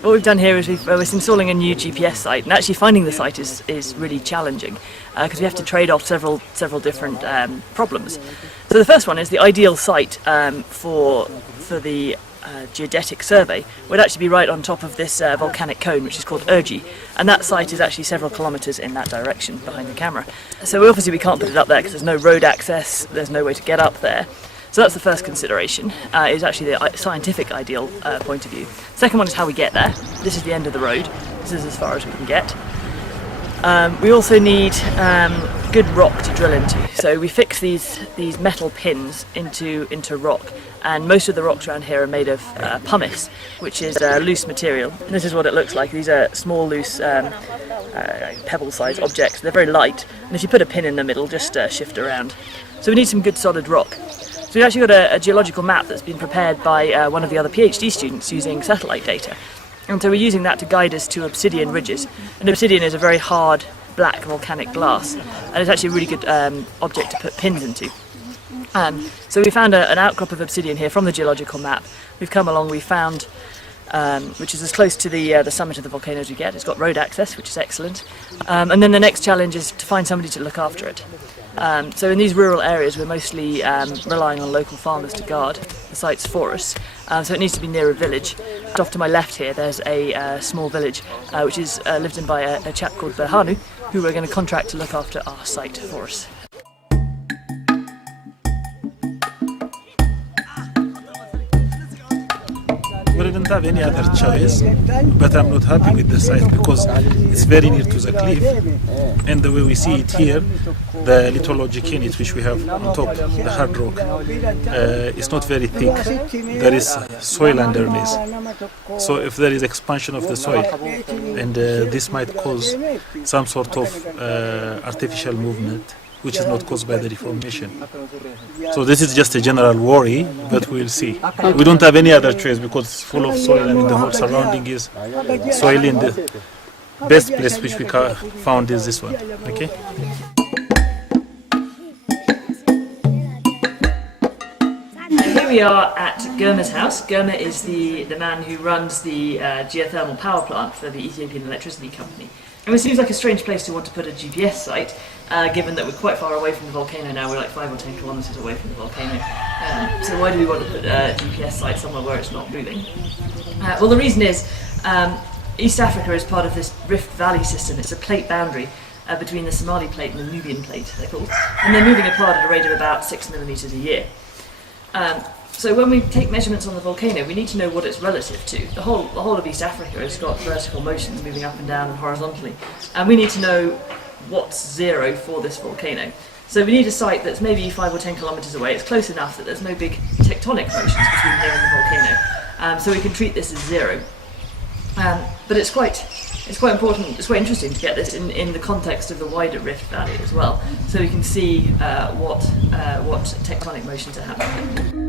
What we've done here is we're installing a new GPS site, and actually finding the site is really challenging because we have to trade off several different problems. So the first one is the ideal site for the geodetic survey would actually be right on top of this volcanic cone, which is called Urgi, and that site is actually several kilometres in that direction behind the camera. So obviously we can't put it up there because there's no road access, there's no way to get up there. So that's the first consideration, is actually the scientific ideal point of view. Second one is how we get there. This is the end of the road. This is as far as we can get. We also need good rock to drill into. So we fix these metal pins into rock, and most of the rocks around here are made of pumice, which is loose material. And this is what it looks like. These are small, loose, pebble-sized objects. They're very light, and if you put a pin in the middle, just shift around. So we need some good solid rock. So we've actually got a geological map that's been prepared by one of the other PhD students using satellite data. And so we're using that to guide us to obsidian ridges. And obsidian is a very hard, black volcanic glass, and it's actually a really good object to put pins into. So we found an outcrop of obsidian here from the geological map. We've come along, we found, which is as close to the summit of the volcano as we get. It's got road access, which is excellent. And then the next challenge is to find somebody to look after it. So in these rural areas we're mostly relying on local farmers to guard the site's forests, so it needs to be near a village. Off to my left here there's a small village which is lived in by a chap called Berhanu, who we're going to contract to look after our site for us. We didn't have any other choice, but I'm not happy with the site because it's very near to the cliff, and the way we see it here, the lithologic unit which we have on top, the hard rock, is not very thick. There is soil underneath, so if there is expansion of the soil, and this might cause some sort of artificial movement, which is not caused by the deformation. So this is just a general worry, but we'll see. We don't have any other choice because it's full of soil. I mean, the whole surrounding is soily, and the best place which we found is this one. Okay. Here we are at Germa's house. Germa is the man who runs the geothermal power plant for the Ethiopian electricity company. And it seems like a strange place to want to put a GPS site, given that we're quite far away from the volcano now. We're like 5 or 10 kilometres away from the volcano. So why do we want to put a GPS site somewhere where it's not moving? Well, the reason is East Africa is part of this Rift Valley system. It's a plate boundary between the Somali plate and the Nubian plate, they're called. And they're moving apart at a rate of about 6 millimetres a year. So when we take measurements on the volcano, we need to know what it's relative to. The whole of East Africa has got vertical motions moving up and down and horizontally, and we need to know what's zero for this volcano. So we need a site that's maybe 5 or 10 kilometres away. It's close enough that there's no big tectonic motions between here and the volcano, so we can treat this as zero. But it's quite important, it's quite interesting to get this in the context of the wider Rift Valley as well, so we can see what tectonic motions are happening.